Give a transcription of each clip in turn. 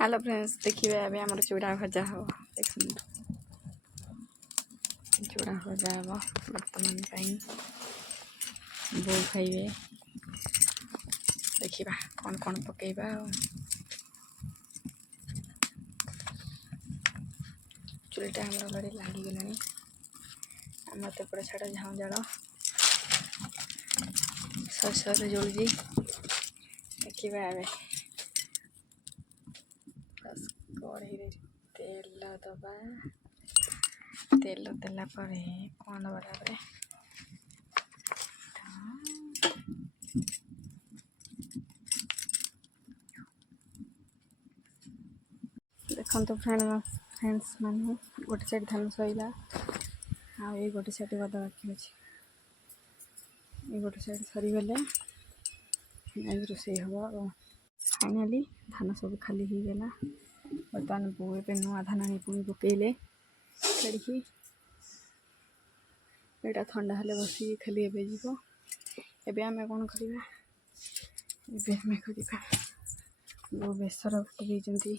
Hello friends देखिए अभी आम चूड़ा भजा हम देखते चूड़ा भजा हम बर्तमान बो खाइबे देखा कौन कौन पकेबा चूल्टा हमारे बड़े लगिगला आम तो पूरा छाड़ा झाँ जाड़ सर जोड़ी देखा कढ़ी तेल दबा तेल देला कौन दबा देखो तो फ्रेंड्स माने गोटे साइड धान सैला आ गोटे साइड बदा बाकी अच्छे ये गोटे साइड सरीगले रोषे हम फाइनाली धान सब खाली हो गला बर्तमान बो ए नुआ धान आनी पुणी पकईले काढ़ी यहाँ ठंडा हेल्ले बस खाली एवं जीव एवं आम कौन करवा वो बेसर बटई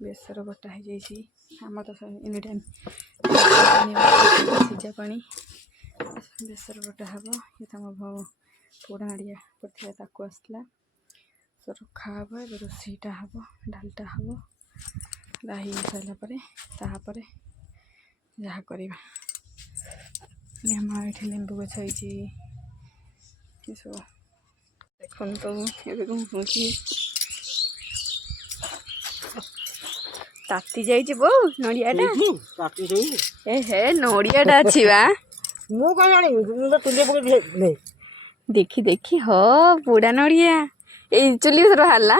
बेसर बटा हो जाए आम तो एनी टाइम सीजा पा बेसर बटा हम ये तो पोड़ा आड़िया करता आसला तो रखा हम ए रोषईटा हम डालटा हम राही सारापर जहाँ करवा ये लेंबू गछ सब देखो तो ये कौन हो ताती जाइए बो नड़ियाटा ए हे नड़ियाटा अच्छी बा देखी देखी हो पूरा नड़िया ये चुली भर बाहरला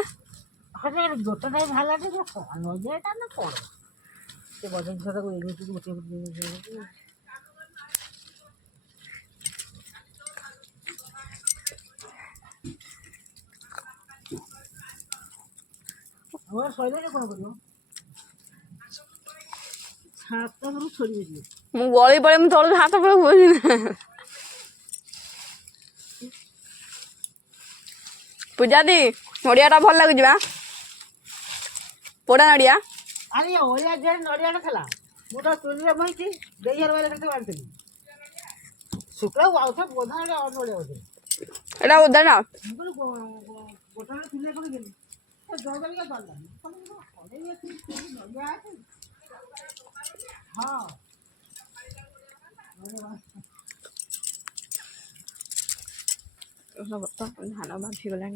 गली पड़े तल हाथ पड़े पूजा दी नड़ियाटा भल लगुच पोड़ा नड़िया अरे ओरिया जे नड़िया थला मोटा चुली बहिची देहर वाले कते बांधली शुक्ला आउथा बोधा रे और नड़िया होते एटा उधर ना गोटा चुली को गेली तो जगल का बांधा अरे ये नड़िया है हां धान बांधी गला है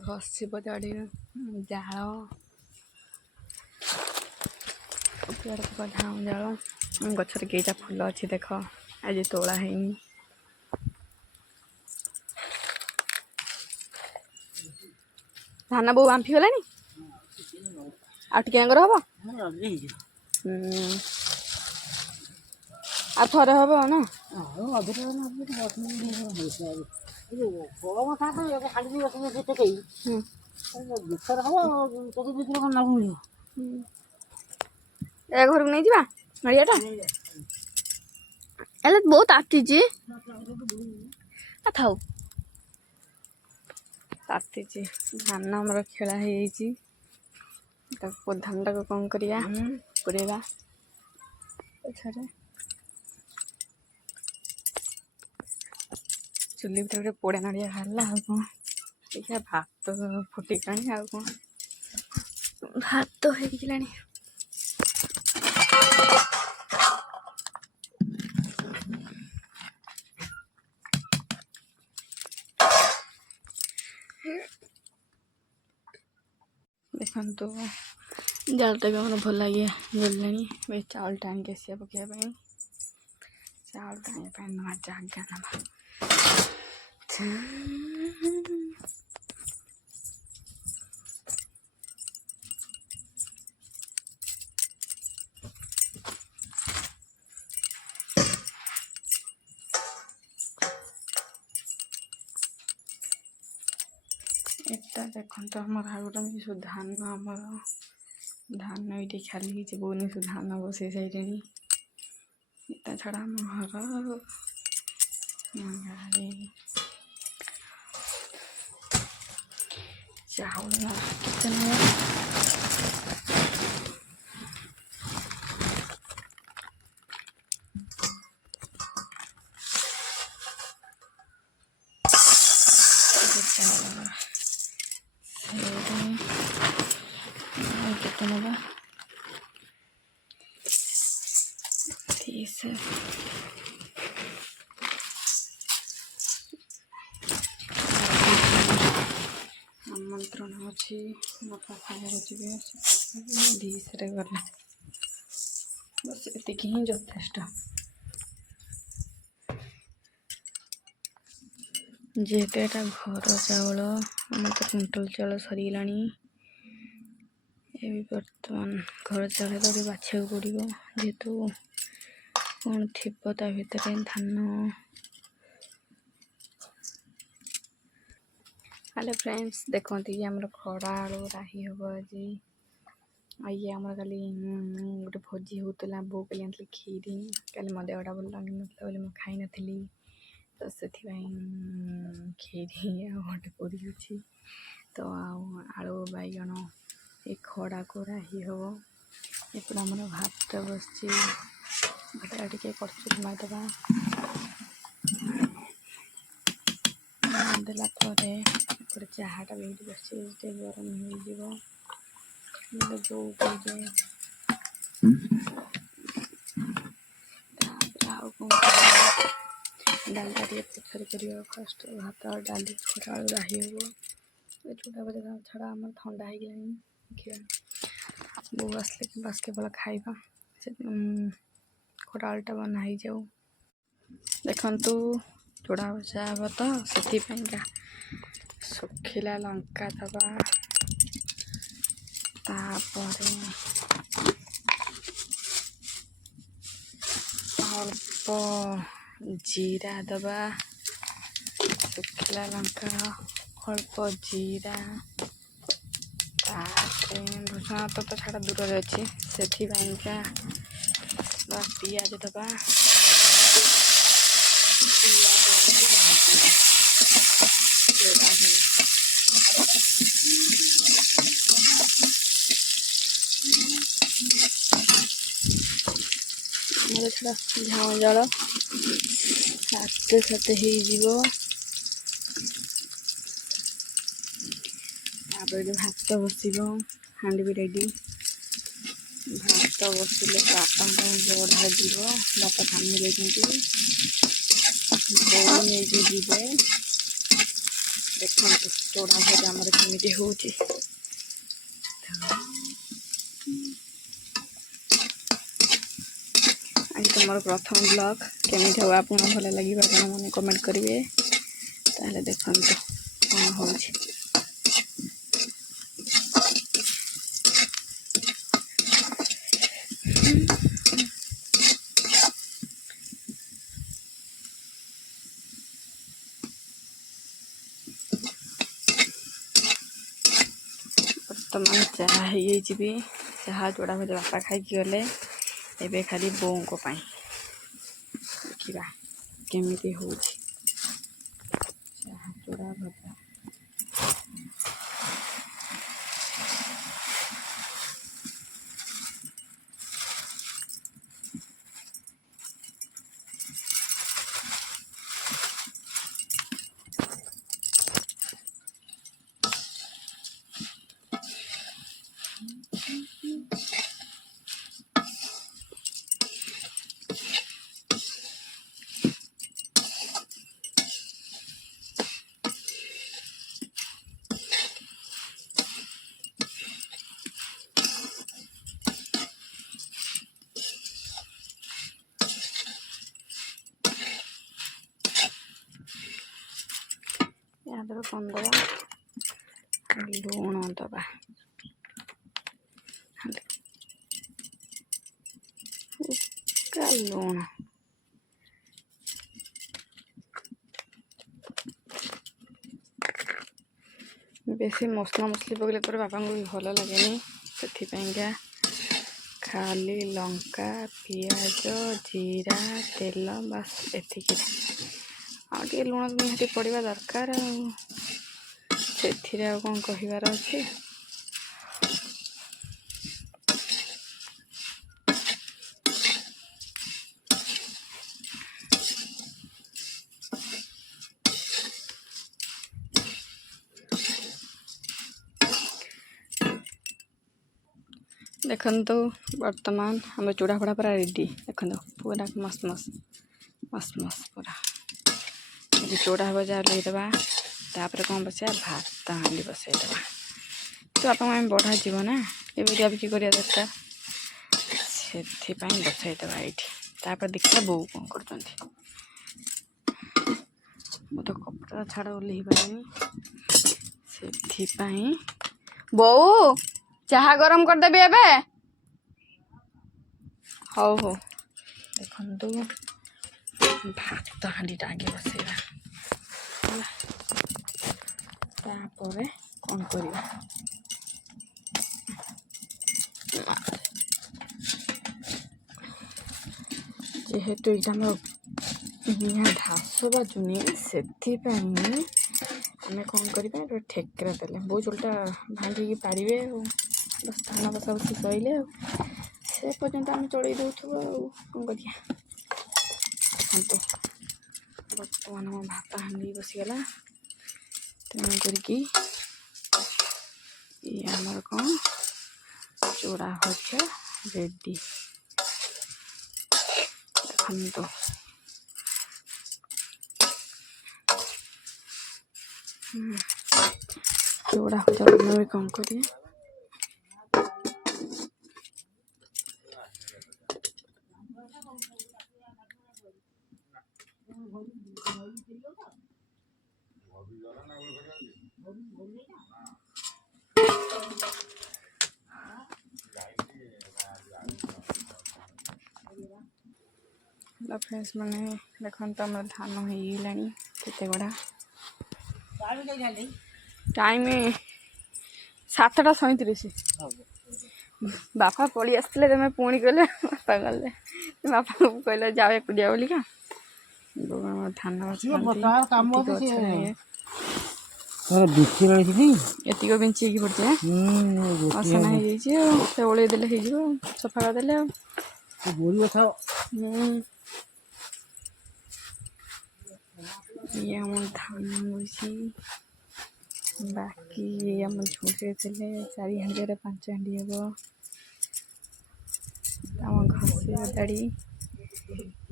घसीब दाड़ी जाल झाँ जाल गचर कईटा फुल अच्छी देख आज तोड़ा है धान बो बांफी गला आगे हम आ थरे हम ना ए घर को नहीं जा नड़ियाटा एले बहुत ताती थाऊ ताती धान आमर खेला धान टाक कौन करिया पुरेगा चुली भर पोड़ा नड़िया बाहरला आ कौन देखिए भात फुटिका आ कौन भात हो देखो तो जालटा भी हमें भल लगे जल्ला चावल टाइम के आसिया पकड़ा चावल टाइम नुआ जगह ना ता देखो हमर आगुर में सब धान आमर धान ये खाली बोनी सब धान बसई सारे इता छड़ा आम घर गाड़ी चाउल कितना कितना 30 आमंत्रण अच्छी बापा खाया जी धीरे गले बस एतिक ही यथेष्ट जेहेतु यहाँ घर चाउल आम तो कुंटल चाउल सरीगला बर्तमान घर चाउल तो बाछा पड़ो जेहेतु कौन थी ता भितर धान हेलो फ्रेंड्स देखते ये आम खड़ा आलू राही हम आज ये आम खाली गोटे भोजी होता बो कल आनी खीरी कल मो देहटा भल लगे ना मुझे खाई नी तो से खीरी गोटे पूरी अच्छी तो आलू बैगण ये खड़ा को राही हम एपटे आम भात बस भाटा टे करदे देला चाहाटा भी बस गरम हो जो डालटा टे पथर कर फास्ट भात डाली खड़ा आलू राही हम चूड़ा बजा छड़ा आम ठंडा हो गला बो आसले बस केवल खाइबा खड़ा आलूटा बना हो जाऊ देखु चूड़ा भजा हम तो से सुखिला लंका दबा तापरे अल्प जीरा दबा सुखिला लंका अल्प जीरा भूषण तो छाड़ा दूर अच्छी से पियाज दबा छड़ा झाँ जल साते साते हो भात बस हाँ भी रेडी भात बसिले बापा बढ़ा जीव बापा काम देखते बोल नहीं जीवे देखते चूड़ा भजा आमर केमी हो आज तुम प्रथम ब्लॉग केमी हो आप भल लगे मैंने कमेंट करेंगे ताले देखो कौन हो बर्तमान चाह हो चाह जोड़ा भजा बापा खाई गले एबे खाली बों को देखा केमी हो चाह जोड़ा भजा याद कौन दबा लुण दबा लुण बेसी मसला मसली पकड़े पर बापा को भी भल लगे से खाली लंका पियाज जीरा तेल बस एतिक आगे लुण निहाती पड़ा दरकार से कौन कहबार अच्छे। देखो बर्तमान आम चूड़ा फड़ा पूरा रेडी देखो पूरा मस्त मस्त मस्त मस्त पूरा ये चूड़ा बजा लेदेवा तापर कौन बसैया भात हाँडी बसईदेवा तो आप बढ़ा जीव ना ये बिकाबिकी करा दरकार से बसईदेवा ये देखा बो कौन कर तो कपड़ा छाड़ ओल्ल पारे से बो चाहा गरम करदेवी एबे हौ हो देखु भात हाँडी आगे बसैवा तापर कौन करवा जेहेतु ये मोर निआ घास बाजुनी से आमे कौन करवा ठेकरा देले बो चुलटा भांगी पारे बस धान बसा बसी सैले से पर्यंत आम चल दूथब कौन करिया बर्तमान मो भात हाँडी बसीगला तेणु करके आमर कौन चूड़ा भजा रेडी देखो चूड़ा भजा भी कौन करिए फ्रेंड्स मैंने देखो तो आम धान हो गला गुड़ा टाइम 7:37 बापा पड़ी आसते तुम पुणी कहले बापा गले बापा को कहले जाओ एकुटिया बोलिका धान एतिक बिंची पड़े असना हो ओल देले सफा करदे ये आम धान होची बाकी ये आम झुटे थे 4 हांडी 5 हांडी हम आम घसी उदाड़ी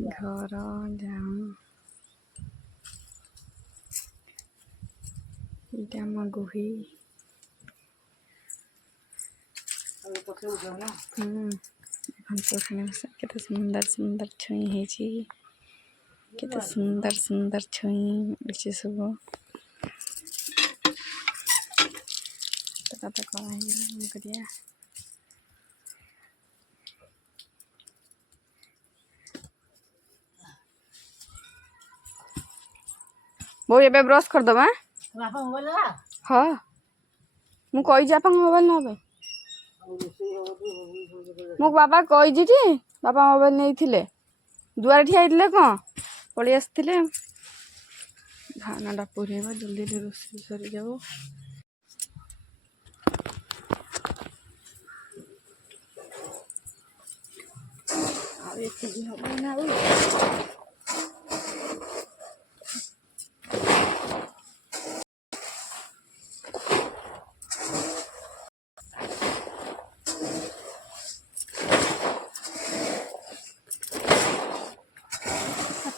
घर जाऊँ ये आम गोही केते सुंदर सुंदर छुई है केते सुंदर सुंदर छुई अच्छे सब तो करिया वो ये ब्रश कर दबा हाँ मु कही आप मोबाइल ना मो बाबा कही बापा मोबाइल नहीं दुआर ठिया कौन पलि आसते धानटा पुरेवा जल्दी रोषे सरी जाओ हम ना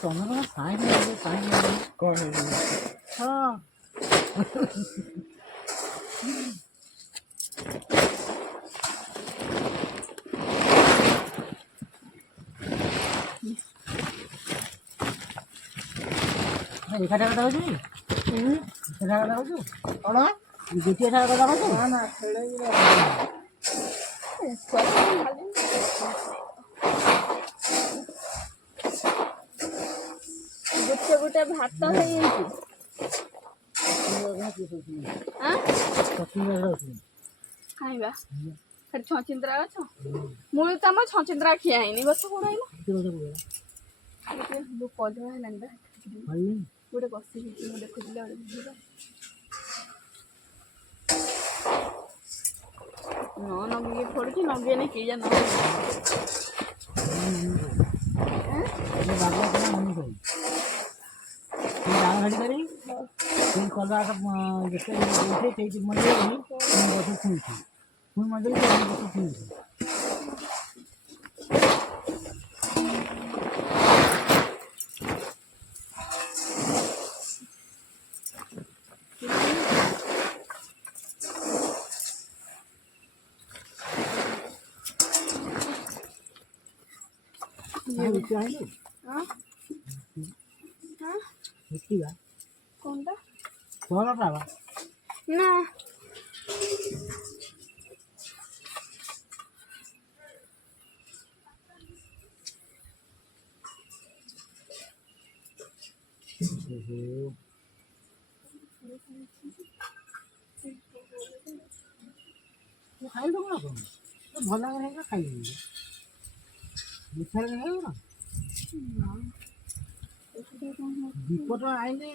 Tomar sain kau हाँ इकट्ठा कटा होची इकट्ठा कटा होची कौन गोटी इकट्ठा कटा होची ना ना खेले गोटे गोटे भात ଆଁ ଅଛି ଖାଇବା ସେଠି ଛଚିନ୍ଦ୍ରା ଗଛ ମୂଳ ତ ଆମର ଛଚିନ୍ଦ୍ରା ଖିଆ ହେଇନି ଗଛ କୋଉଟା ହେଇଲା ଯୋଉ କଲରା ହେଲାଣି ବା ଗୋଟେ ବସିକି ମୁଁ ଦେଖୁଥିଲି ଗୋଟେ ଭିଡ଼ିଓ ନ ନଗେଇକି ଫୋଡୁଛି ନଗେଇନି କି ଜାଣ কোনটা না ଭଲ ଲାଗେ ଖାଇବି ମିଠା ଖାଇବ ନା ଦୀପଟ ଆଇଲେ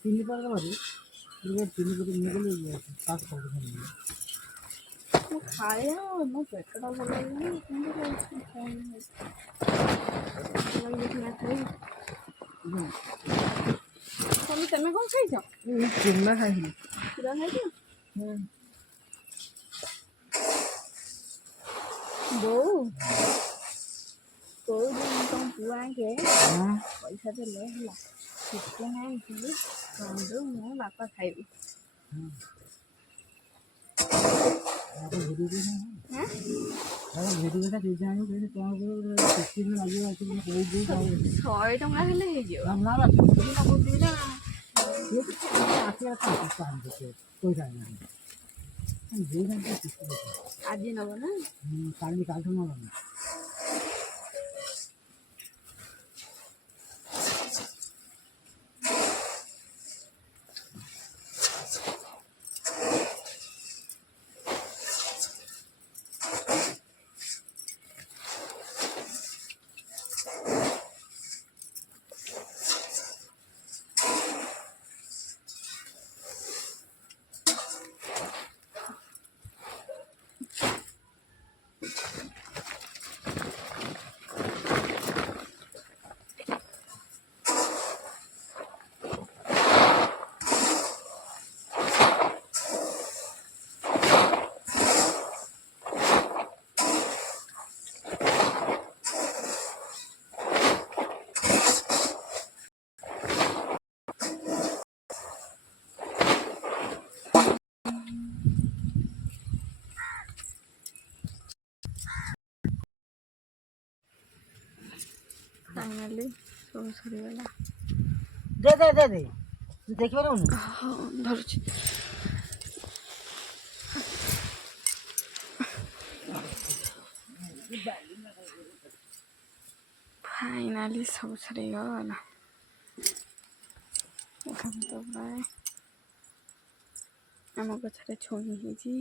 ତିନି ପାର ଧରି ତିନି ପଟ ନେଇଗଲେ ମୁଁ ଖାଏ ମୋ ପେଟଟା ଭଲ ଲାଗିଲାନି ତମେ କ'ଣ ଖାଇଛ ଚୁନା ଖାଇଥିଲି କ୍ଷୀର ଖାଇଛ ବୋଉ କୋଉଦିନ ତମ ପୁଅ ଆଙ୍କେ ପଇସା ଦେଲେ ହେଲା ଚିକେନ୍ ଆଣିଥିଲି ରନ୍ଧୁ ମୁଁ ବାପା ଖାଇବି ଶହେ ଟଙ୍କା ହେଲେ ହେଇଯିବ ଆଜି ନବ ନା କାଲିଠୁ ନବ फाइनाली ସବୁ ସରିଗଲା ଦେ ଦେଖିପାରିବୁନି ହଁ ଧରୁଛି फाइनाली सब सरिगला ଦେଖନ୍ତୁ ପ୍ରାୟ ଆମ ଗଛରେ ଛୁଇଁ ହେଇଛି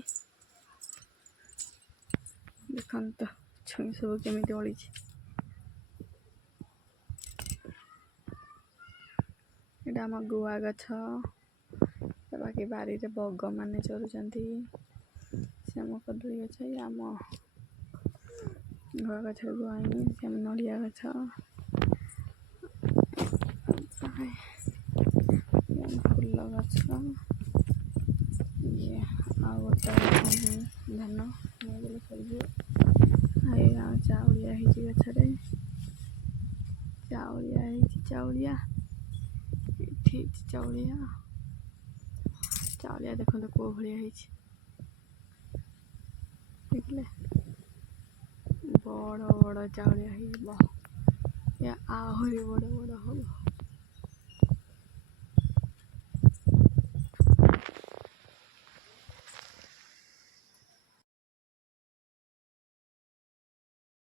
ଦେଖନ୍ତୁ ଛୁଇଁ ସବୁ କେମିତି ଓଳିଛି ଏଇଟା ଆମ ଗୁଆ ଗଛ ବାକି ବାରିରେ ବଗ ମାନେ ଚରୁଛନ୍ତି ସେ ଆମ କଦଳୀ ଗଛ ଆମ ଗୁଆ ଗଛରେ ଗୁଆ ହେଇନି ସେ ଆମ ନଡ଼ିଆ ଗଛ ଫୁଲ ଗଛ ଇଏ ଆଉ ଗୋଟେ ଧାନ ନେଇଗଲେ ସରିଯିବ ଆଉ ଚାଉଳିଆ ହେଇଛି ଗଛରେ ଚାଉଳିଆ ହେଇଛି ଚାଉଳିଆ ଏଠି ହେଇଛି ଚାଉଳିଆ ଦେଖନ୍ତୁ କୋଉ ଭଳିଆ ହେଇଛି ଦେଖିଲେ ବଡ଼ ବଡ଼ ଚାଉଳିଆ ହେଇଯିବ ଆହୁରି ବଡ଼ ବଡ଼ ହବ